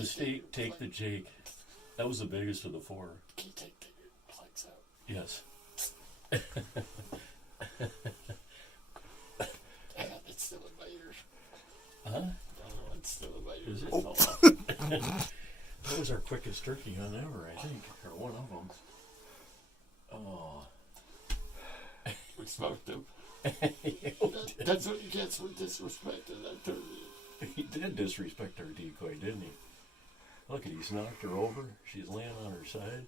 mistake. Take the Jake. That was the biggest of the four. Can you take the flags out? Yes. It's still in my ears. Huh? Oh, it's still in my ears. Is it? Oh. That was our quickest turkey hunt ever, I think, or one of them. Oh. We smoked him. That's what you get for disrespecting that turkey. He did disrespect our decoy, didn't he? Look at, he's knocked her over. She's laying on her side.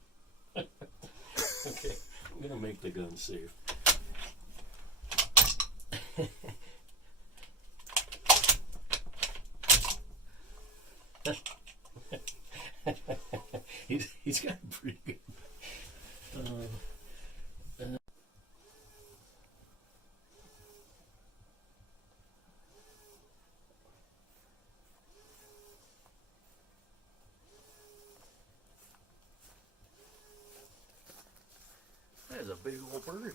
Okay, I'm gonna make the gun safe. He's got pretty good. That's a big old bird.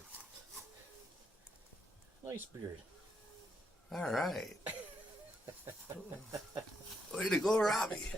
Nice beard. All right. Way to go, Robbie.